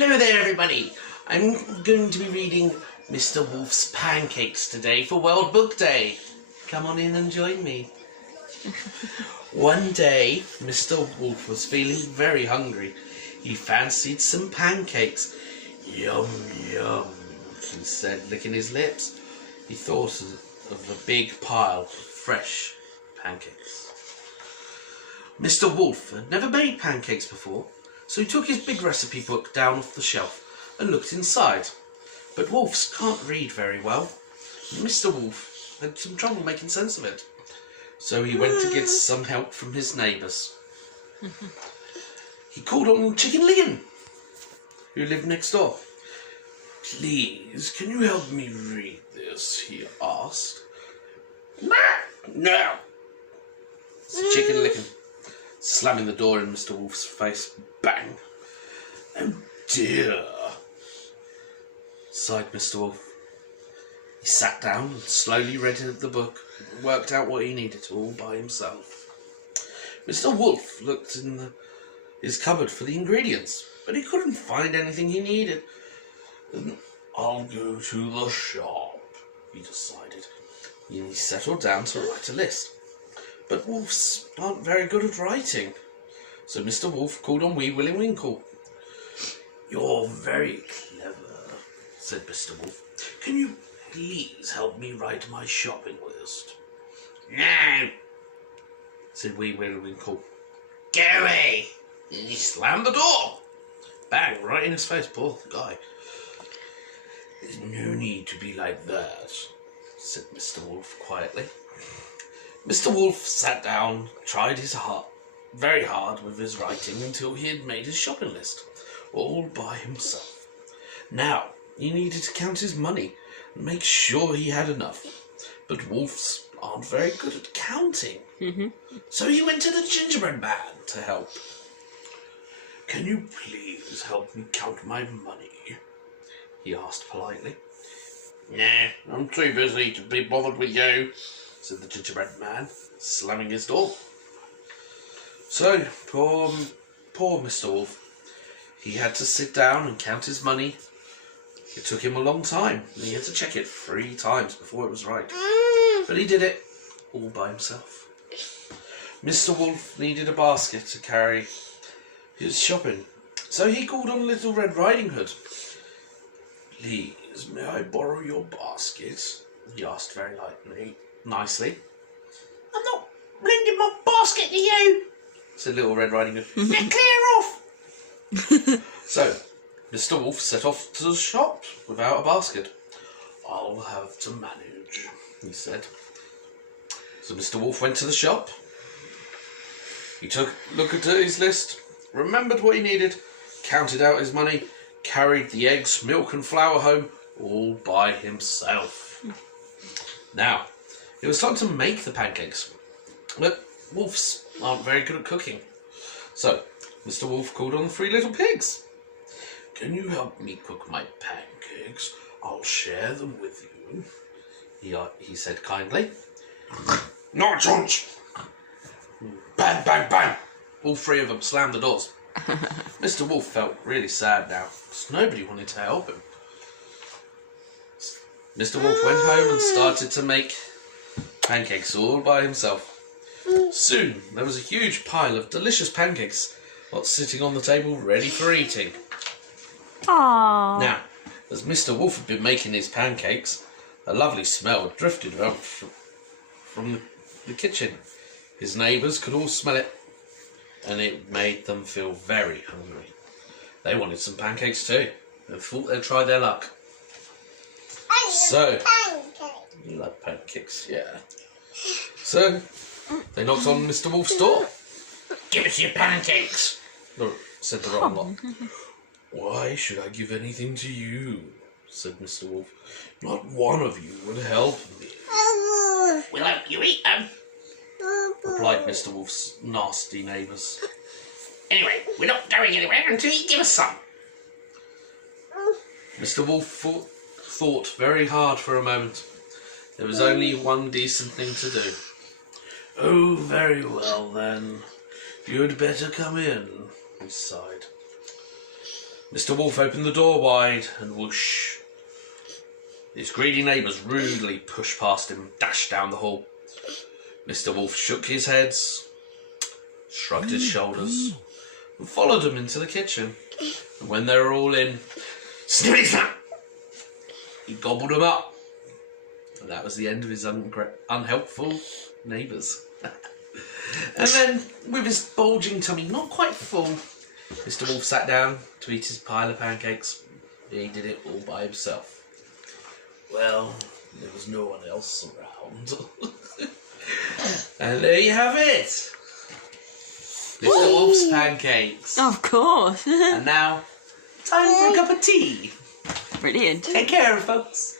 Hello there, everybody. I'm going to be reading Mr. Wolf's Pancakes today for World Book Day. Come on in and join me. One day, Mr. Wolf was feeling very hungry. He fancied some pancakes. Yum, yum, he said, licking his lips. He thought of a big pile of fresh pancakes. Mr. Wolf had never made pancakes before, so he took his big recipe book down off the shelf and looked inside. But wolves can't read very well. Mr. Wolf had some trouble making sense of it, so he went to get some help from his neighbours. He called on Chicken Licken, who lived next door. "Please, can you help me read this?" he asked. "No," said Chicken Licken, slamming the door in Mr. Wolf's face. Bang! "Oh dear," sighed Mr. Wolf. He sat down and slowly read the book and worked out what he needed all by himself. Mr. Wolf looked in his cupboard for the ingredients, but he couldn't find anything he needed. "I'll go to the shop," he decided. He settled down to write a list. But wolves aren't very good at writing, so Mr. Wolf called on Wee Willie Winkle. "You're very clever," said Mr. Wolf. "Can you please help me write my shopping list?" "No," said Wee Willie Winkle. "Go away." He slammed the door. Bang, right in his face, poor guy. "There's no need to be like that," said Mr. Wolf quietly. Mr. Wolf sat down, tried very hard with his writing until he had made his shopping list, all by himself. Now, he needed to count his money and make sure he had enough. But wolves aren't very good at counting. So he went to the gingerbread man to help. "Can you please help me count my money?" he asked politely. "Nah, I'm too busy to be bothered with you," said the gingerbread man, slamming his door. So, poor Mr. Wolf. He had to sit down and count his money. It took him a long time, and he had to check it 3 times before it was right. But he did it all by himself. Mr. Wolf needed a basket to carry his shopping, so he called on Little Red Riding Hood. "Please, may I borrow your basket?" he asked very nicely. "I'm not lending my basket to you," said Little Red Riding Hood. "Get clear off!" So, Mr. Wolf set off to the shop without a basket. "I'll have to manage," he said. So Mr. Wolf went to the shop. He took a look at his list, remembered what he needed, counted out his money, carried the eggs, milk and flour home all by himself. Now, it was time to make the pancakes. But wolves aren't very good at cooking. So, Mr. Wolf called on the 3 little pigs. "Can you help me cook my pancakes? I'll share them with you," he said kindly. "Not a chance!" Bang, bang, bang! All 3 of them slammed the doors. Mr. Wolf felt really sad now, because nobody wanted to help him. Mr. Wolf went home and started to make pancakes all by himself. Soon there was a huge pile of delicious pancakes sitting on the table ready for eating. Aww. Now, as Mr. Wolf had been making his pancakes, a lovely smell drifted out from the kitchen. His neighbours could all smell it, and it made them feel very hungry. They wanted some pancakes too. They thought they'd try their luck. So, you like pancakes, yeah. So, they knocked on Mr. Wolf's door. "Give us your pancakes," said the rotten lot. "Why should I give anything to you?" said Mr. Wolf. "Not one of you would help me." "We'll help you eat them," replied Mr. Wolf's nasty neighbours. "Anyway, we're not going anywhere until you give us some." Mr. Wolf thought very hard for a moment. There was only one decent thing to do. "Oh, very well then. You'd better come in," he sighed. Mr. Wolf opened the door wide, and whoosh. His greedy neighbours rudely pushed past him, dashed down the hall. Mr. Wolf shook his head, shrugged his shoulders, and followed them into the kitchen. And when they were all in, snippity snap, he gobbled them up. And that was the end of his unhelpful neighbours. And then, with his bulging tummy not quite full, Mr. Wolf sat down to eat his pile of pancakes. He did it all by himself. Well, there was no one else around. And there you have it. Mr. Wolf's pancakes. Of course. And now, time for a cup of tea. Brilliant. Take care, folks.